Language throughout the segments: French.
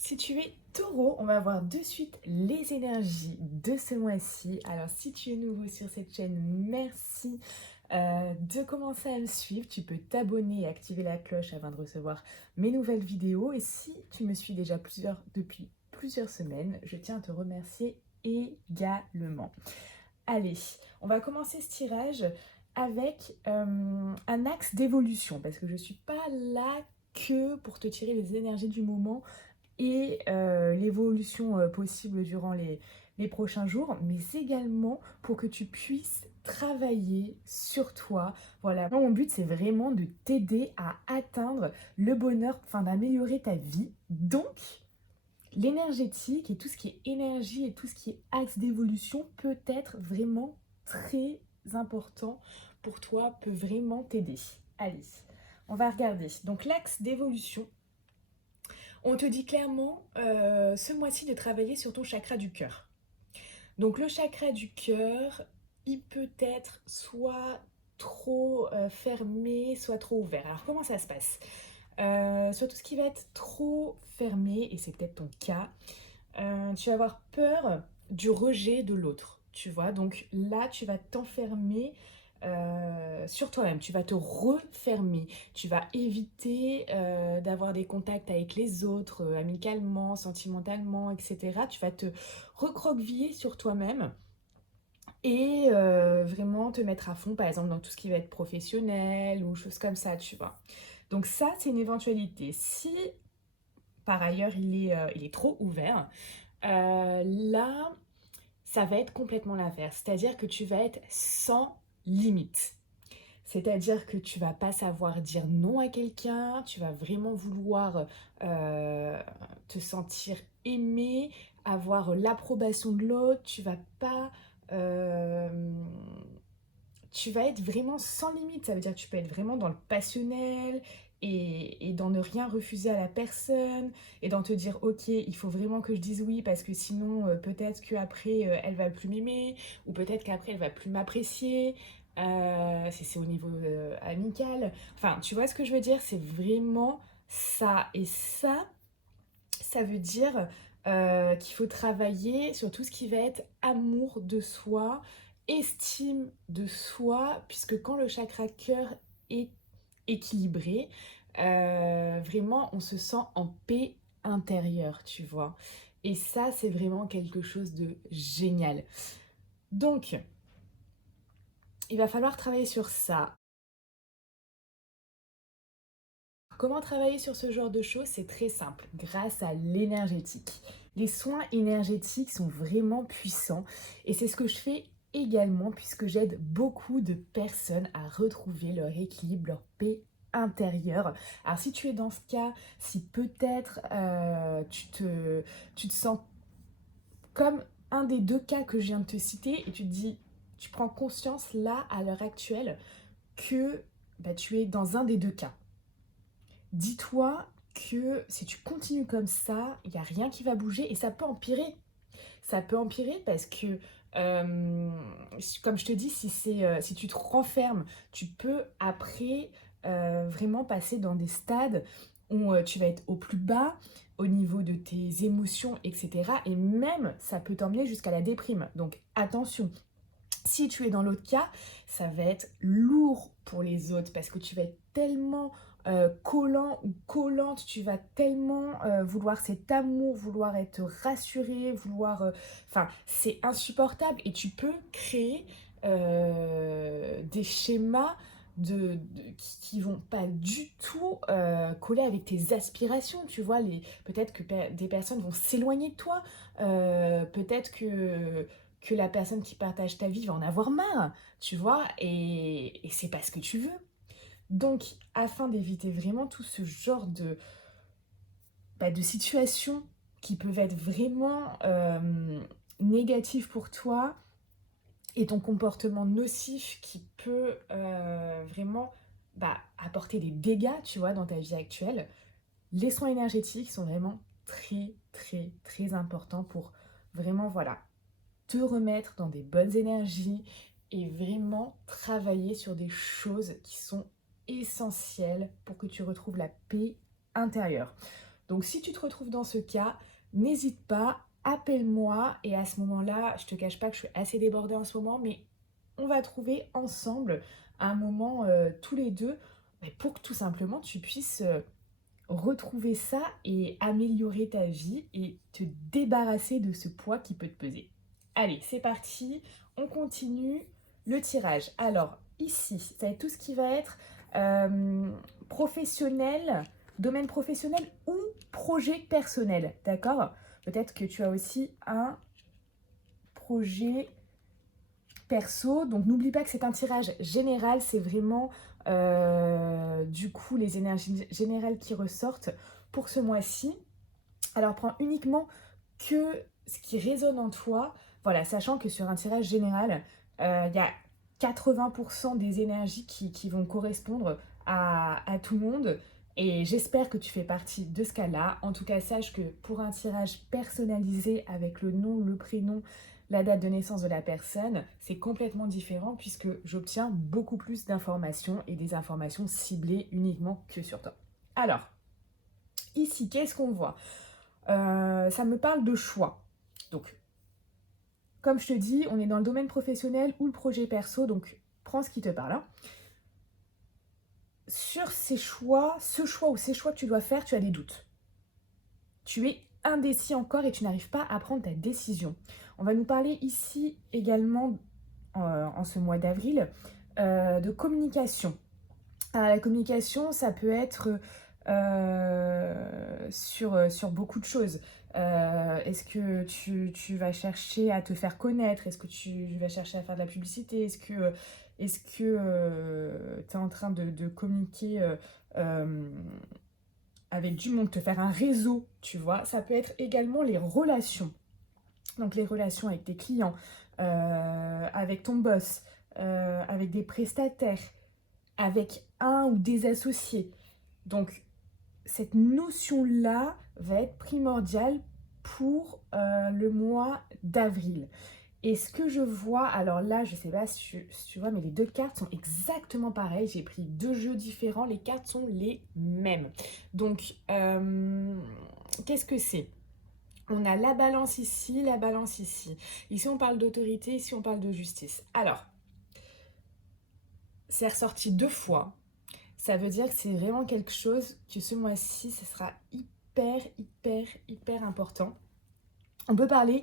Si tu es taureau, on va voir de suite les énergies de ce mois-ci. Alors si tu es nouveau sur cette chaîne, merci de commencer à me suivre. Tu peux t'abonner et activer la cloche afin de recevoir mes nouvelles vidéos. Et si tu me suis déjà depuis plusieurs semaines, je tiens à te remercier également. Allez, on va commencer ce tirage avec un axe d'évolution parce que je ne suis pas là que pour te tirer les énergies du moment et l'évolution possible durant les prochains jours, mais également pour que tu puisses travailler sur toi. Voilà, moi, mon but c'est vraiment de t'aider à atteindre le bonheur, enfin d'améliorer ta vie. Donc, l'énergétique et tout ce qui est énergie et tout ce qui est axe d'évolution peut être vraiment très important pour toi, peut vraiment t'aider. Allez, on va regarder. Donc l'axe d'évolution, on te dit clairement ce mois-ci de travailler sur ton chakra du cœur. Donc le chakra du cœur, il peut être soit trop fermé, soit trop ouvert. Alors comment ça se passe sur tout ce qui va être trop fermé, et c'est peut-être ton cas, tu vas avoir peur du rejet de l'autre, tu vois. Donc là, tu vas t'enfermer sur toi-même, tu vas te refermer, tu vas éviter d'avoir des contacts avec les autres, amicalement, sentimentalement, etc. Tu vas te recroqueviller sur toi-même et vraiment te mettre à fond, par exemple, dans tout ce qui va être professionnel ou choses comme ça, tu vois. Donc ça, c'est une éventualité. Si, par ailleurs, il est trop ouvert, là, ça va être complètement l'inverse. C'est-à-dire que tu vas être sans limite. C'est-à-dire que tu vas pas savoir dire non à quelqu'un, tu vas vraiment vouloir euh, te sentir aimé, avoir l'approbation de l'autre, euh, tu vas être vraiment sans limite. Ça veut dire que tu peux être vraiment dans le passionnel et dans ne rien refuser à la personne et dans te dire ok, il faut vraiment que je dise oui parce que sinon peut-être qu'après elle va plus m'aimer ou peut-être qu'après elle va plus m'apprécier. Si c'est au niveau amical. Enfin, tu vois ce que je veux dire? C'est vraiment ça. Et ça veut dire qu'il faut travailler sur tout ce qui va être amour de soi, estime de soi, puisque quand le chakra cœur est équilibré, vraiment on se sent en paix intérieure, tu vois. Et ça, c'est vraiment quelque chose de génial. Donc, il va falloir travailler sur ça. Comment travailler sur ce genre de choses? C'est très simple, grâce à l'énergétique. Les soins énergétiques sont vraiment puissants et c'est ce que je fais également puisque j'aide beaucoup de personnes à retrouver leur équilibre, leur paix intérieure. Alors si tu es dans ce cas, si peut-être tu te sens comme un des deux cas que je viens de te citer et tu te dis, tu prends conscience là, à l'heure actuelle, que bah, tu es dans un des deux cas. Dis-toi que si tu continues comme ça, il n'y a rien qui va bouger et ça peut empirer. Ça peut empirer parce que, comme je te dis, si tu te renfermes, tu peux après vraiment passer dans des stades où tu vas être au plus bas au niveau de tes émotions, etc. Et même, ça peut t'emmener jusqu'à la déprime. Donc attention, si tu es dans l'autre cas, ça va être lourd pour les autres parce que tu vas être tellement collant ou collante, tu vas tellement vouloir cet amour, vouloir être rassuré, Enfin, c'est insupportable et tu peux créer des schémas qui vont pas du tout coller avec tes aspirations, tu vois. Peut-être que des personnes vont s'éloigner de toi, peut-être que la personne qui partage ta vie va en avoir marre, tu vois, et c'est pas ce que tu veux. Donc, afin d'éviter vraiment tout ce genre de situations qui peuvent être vraiment négatives pour toi et ton comportement nocif qui peut vraiment apporter des dégâts, tu vois, dans ta vie actuelle, les soins énergétiques sont vraiment très, très, très importants pour vraiment, voilà, te remettre dans des bonnes énergies et vraiment travailler sur des choses qui sont essentielles pour que tu retrouves la paix intérieure. Donc si tu te retrouves dans ce cas, n'hésite pas, appelle-moi et à ce moment-là, je te cache pas que je suis assez débordée en ce moment, mais on va trouver ensemble un moment tous les deux mais pour que tout simplement tu puisses retrouver ça et améliorer ta vie et te débarrasser de ce poids qui peut te peser. Allez, c'est parti, on continue le tirage. Alors, ici, ça va être tout ce qui va être professionnel, domaine professionnel ou projet personnel, d'accord? Peut-être que tu as aussi un projet perso, donc n'oublie pas que c'est un tirage général, c'est vraiment du coup les énergies générales qui ressortent pour ce mois-ci. Alors prends uniquement que ce qui résonne en toi, voilà, sachant que sur un tirage général, il y a 80% des énergies qui vont correspondre à tout le monde. Et j'espère que tu fais partie de ce cas-là. En tout cas, sache que pour un tirage personnalisé avec le nom, le prénom, la date de naissance de la personne, c'est complètement différent puisque j'obtiens beaucoup plus d'informations et des informations ciblées uniquement que sur toi. Alors, ici, qu'est-ce qu'on voit? Ça me parle de choix. Donc, comme je te dis, on est dans le domaine professionnel ou le projet perso, donc prends ce qui te parle. Hein. Sur ces choix, ce choix ou ces choix que tu dois faire, tu as des doutes. Tu es indécis encore et tu n'arrives pas à prendre ta décision. On va nous parler ici également, en ce mois d'avril, de communication. Alors, la communication, ça peut être sur beaucoup de choses. Est-ce que tu vas chercher à te faire connaître? Est-ce que tu vas chercher à faire de la publicité? Est-ce que tu es en train de communiquer avec du monde, te faire un réseau, tu vois? Ça peut être également les relations. Donc les relations avec tes clients, avec ton boss, avec des prestataires, avec un ou des associés. Donc cette notion-là va être primordiale pour le mois d'avril. Et ce que je vois, alors là, je ne sais pas si tu vois, mais les deux cartes sont exactement pareilles. J'ai pris deux jeux différents, les cartes sont les mêmes. Donc, qu'est-ce que c'est? On a la balance ici, la balance ici. Ici, on parle d'autorité, ici, on parle de justice. Alors, c'est ressorti deux fois. Ça veut dire que c'est vraiment quelque chose que ce mois-ci, ce sera hyper important. On peut parler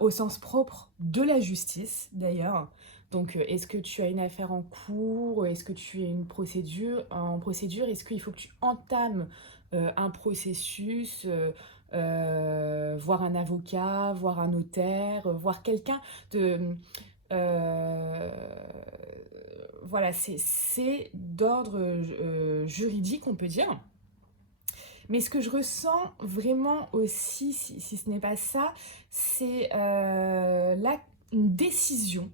au sens propre de la justice, d'ailleurs. Donc, est-ce que tu as une affaire en cours? Est-ce que tu as une procédure en procédure? Est-ce qu'il faut que tu entames un processus, voir un avocat, voir un notaire, voir quelqu'un de... euh, voilà, c'est d'ordre juridique, on peut dire. Mais ce que je ressens vraiment aussi, si ce n'est pas ça, c'est là une décision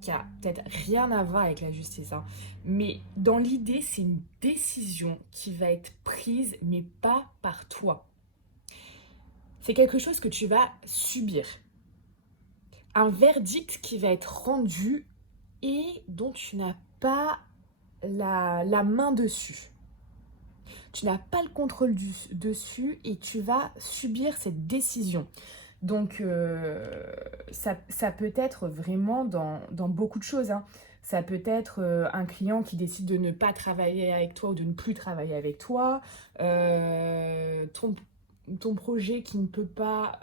qui a peut-être rien à voir avec la justice, hein, mais dans l'idée, c'est une décision qui va être prise, mais pas par toi. C'est quelque chose que tu vas subir. Un verdict qui va être rendu et dont tu n'as pas la main dessus. Tu n'as pas le contrôle dessus et tu vas subir cette décision. Donc, ça peut être vraiment dans beaucoup de choses. Hein. Ça peut être un client qui décide de ne pas travailler avec toi ou de ne plus travailler avec toi. Ton projet qui ne peut pas,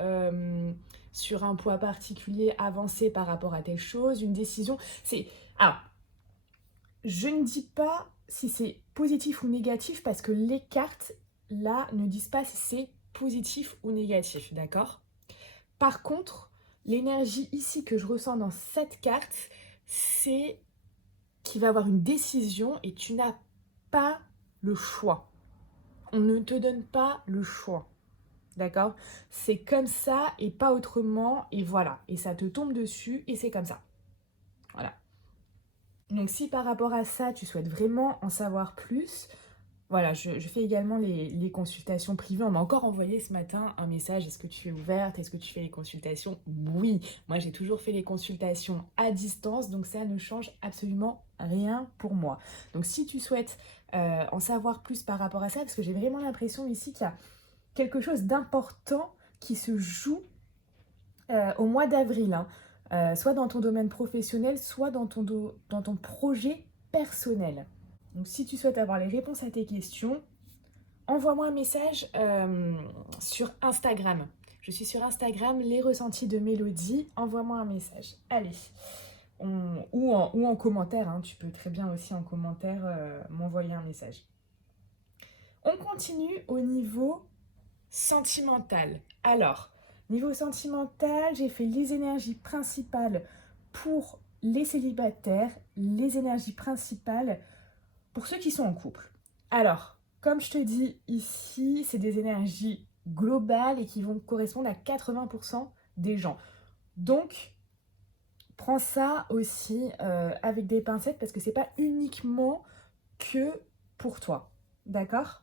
sur un poids particulier, avancer par rapport à telle chose. Une décision. Alors, je ne dis pas si c'est positif ou négatif parce que les cartes, là, ne disent pas si c'est positif ou négatif, d'accord? Par contre, l'énergie ici que je ressens dans cette carte, c'est qu'il va y avoir une décision et tu n'as pas le choix. On ne te donne pas le choix, d'accord? C'est comme ça et pas autrement et voilà. Et ça te tombe dessus et c'est comme ça. Voilà. Donc si par rapport à ça, tu souhaites vraiment en savoir plus, voilà, je fais également les consultations privées. On m'a encore envoyé ce matin un message, est-ce que tu es ouverte? Est-ce que tu fais les consultations? Oui, moi j'ai toujours fait les consultations à distance, donc ça ne change absolument rien pour moi. Donc si tu souhaites en savoir plus par rapport à ça, parce que j'ai vraiment l'impression ici qu'il y a quelque chose d'important qui se joue au mois d'avril, hein. Soit dans ton domaine professionnel, soit dans ton projet personnel. Donc si tu souhaites avoir les réponses à tes questions, envoie-moi un message sur Instagram. Je suis sur Instagram, les ressentis de Mélodie. Envoie-moi un message. Allez. Ou en commentaire, hein. Tu peux très bien aussi en commentaire m'envoyer un message. On continue au niveau sentimental. Alors, niveau sentimental, j'ai fait les énergies principales pour les célibataires, les énergies principales pour ceux qui sont en couple. Alors, comme je te dis ici, c'est des énergies globales et qui vont correspondre à 80% des gens. Donc, prends ça aussi avec des pincettes parce que c'est pas uniquement que pour toi. D'accord ?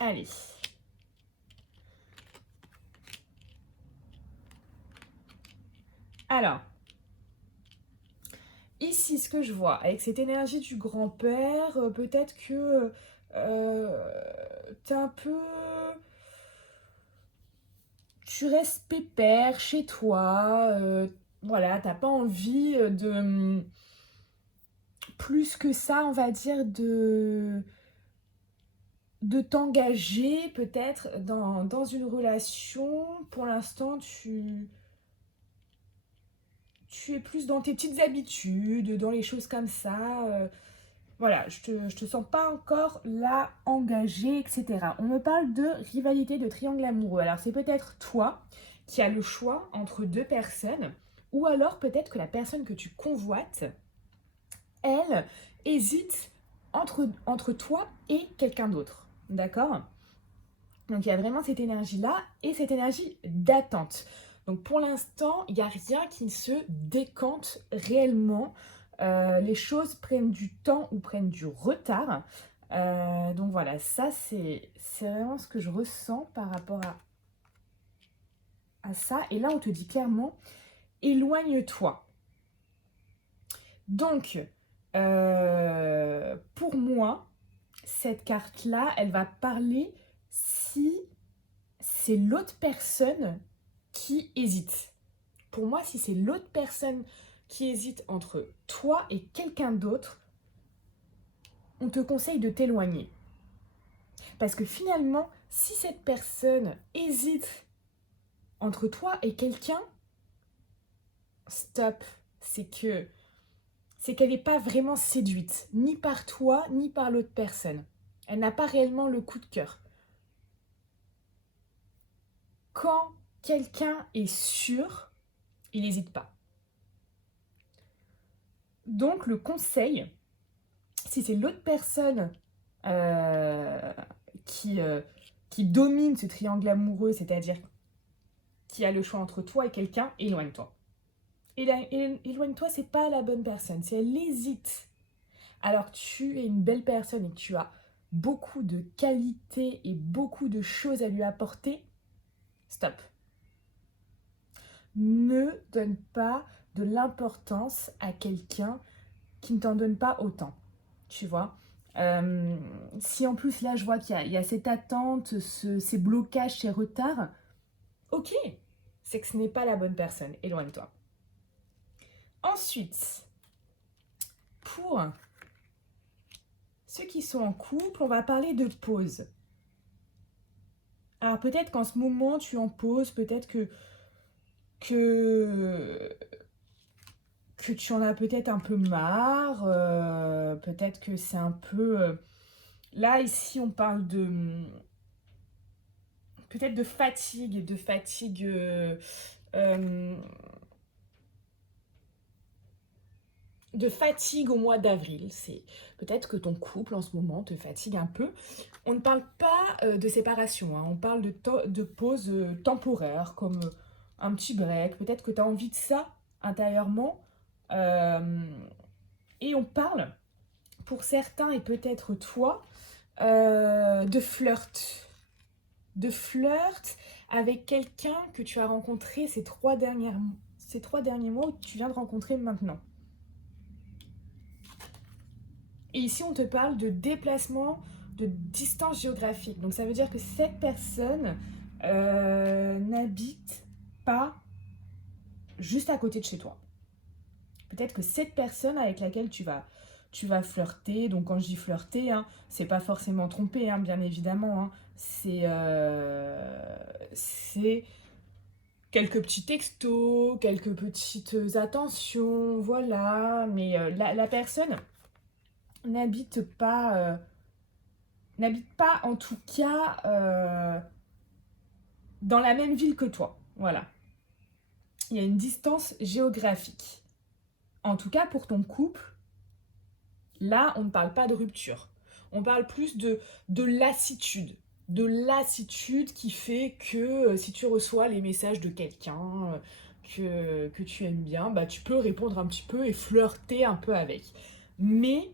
Allez. Alors, ici, ce que je vois, avec cette énergie du grand-père, peut-être que t'es un peu... Tu restes pépère chez toi, voilà, t'as pas envie de... Plus que ça, on va dire, de t'engager peut-être dans une relation. Pour l'instant, tu es plus dans tes petites habitudes, dans les choses comme ça. Voilà, je te sens pas encore là engagée, etc. On me parle de rivalité, de triangle amoureux. Alors c'est peut-être toi qui as le choix entre deux personnes, ou alors peut-être que la personne que tu convoites, elle, hésite entre toi et quelqu'un d'autre. D'accord ? Donc il y a vraiment cette énergie-là et cette énergie d'attente. Donc pour l'instant, il n'y a rien qui se décante réellement. Les choses prennent du temps ou prennent du retard. Donc voilà, ça c'est vraiment ce que je ressens par rapport à ça. Et là, on te dit clairement, éloigne-toi. Donc, pour moi, cette carte-là, elle va parler si c'est l'autre personne qui hésite. Pour moi, si c'est l'autre personne qui hésite entre toi et quelqu'un d'autre, on te conseille de t'éloigner. Parce que finalement, si cette personne hésite entre toi et quelqu'un, stop. C'est qu'elle n'est pas vraiment séduite, ni par toi, ni par l'autre personne. Elle n'a pas réellement le coup de cœur. Quand quelqu'un est sûr, il n'hésite pas. Donc le conseil, si c'est l'autre personne euh, qui, euh, qui domine ce triangle amoureux, c'est-à-dire qui a le choix entre toi et quelqu'un, éloigne-toi. Éloigne-toi, c'est pas la bonne personne. Si elle hésite, alors tu es une belle personne et que tu as beaucoup de qualités et beaucoup de choses à lui apporter, stop. Ne donne pas de l'importance à quelqu'un qui ne t'en donne pas autant. Tu vois, si en plus là je vois qu'il y a cette attente, ces blocages, ces retards, ok, c'est que ce n'est pas la bonne personne, éloigne-toi. Ensuite, pour ceux qui sont en couple, on va parler de pause. Alors peut-être qu'en ce moment tu en poses, peut-être que tu en as peut-être un peu marre, peut-être que c'est un peu... là ici on parle de... peut-être de fatigue euh, de fatigue au mois d'avril. C'est peut-être que ton couple en ce moment te fatigue un peu. On ne parle pas de séparation, hein. On parle de pause temporaire, comme un petit break. Peut-être que tu as envie de ça intérieurement. Euh, et on parle, pour certains et peut-être toi, de flirt. De flirt avec quelqu'un que tu as rencontré ces trois derniers mois ou que tu viens de rencontrer maintenant. Et ici, on te parle de déplacement, de distance géographique. Donc ça veut dire que cette personne n'habite pas juste à côté de chez toi. Peut-être que cette personne avec laquelle tu vas flirter, donc quand je dis flirter, hein, c'est pas forcément tromper, hein, bien évidemment, hein, c'est quelques petits textos, quelques petites attentions, voilà, mais la personne n'habite pas, n'habite pas en tout cas dans la même ville que toi, voilà. Il y a une distance géographique. En tout cas, pour ton couple, là, on ne parle pas de rupture. On parle plus de lassitude. De lassitude qui fait que si tu reçois les messages de quelqu'un que tu aimes bien, bah, tu peux répondre un petit peu et flirter un peu avec. Mais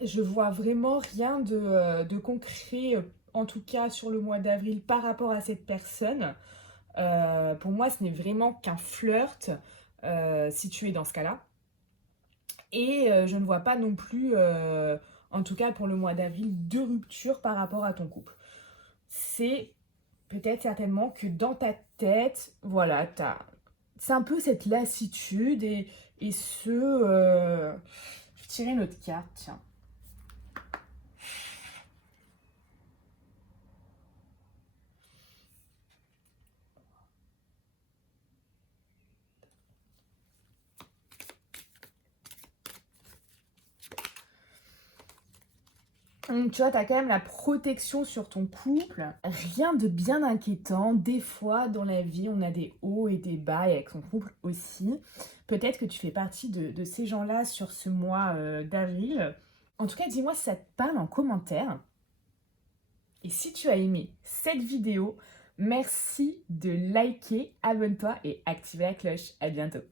je vois vraiment rien de concret, en tout cas sur le mois d'avril, par rapport à cette personne. Pour moi, ce n'est vraiment qu'un flirt si tu es dans ce cas-là. Et je ne vois pas non plus, en tout cas pour le mois d'avril, de rupture par rapport à ton couple. C'est peut-être certainement que dans ta tête, voilà, c'est un peu cette lassitude et ce... je vais tirer une autre carte, tiens. Tu vois, tu as quand même la protection sur ton couple. Rien de bien inquiétant. Des fois, dans la vie, on a des hauts et des bas, et avec son couple aussi. Peut-être que tu fais partie de ces gens-là sur ce mois d'avril. En tout cas, dis-moi si ça te parle en commentaire. Et si tu as aimé cette vidéo, merci de liker, abonne-toi et activer la cloche. À bientôt.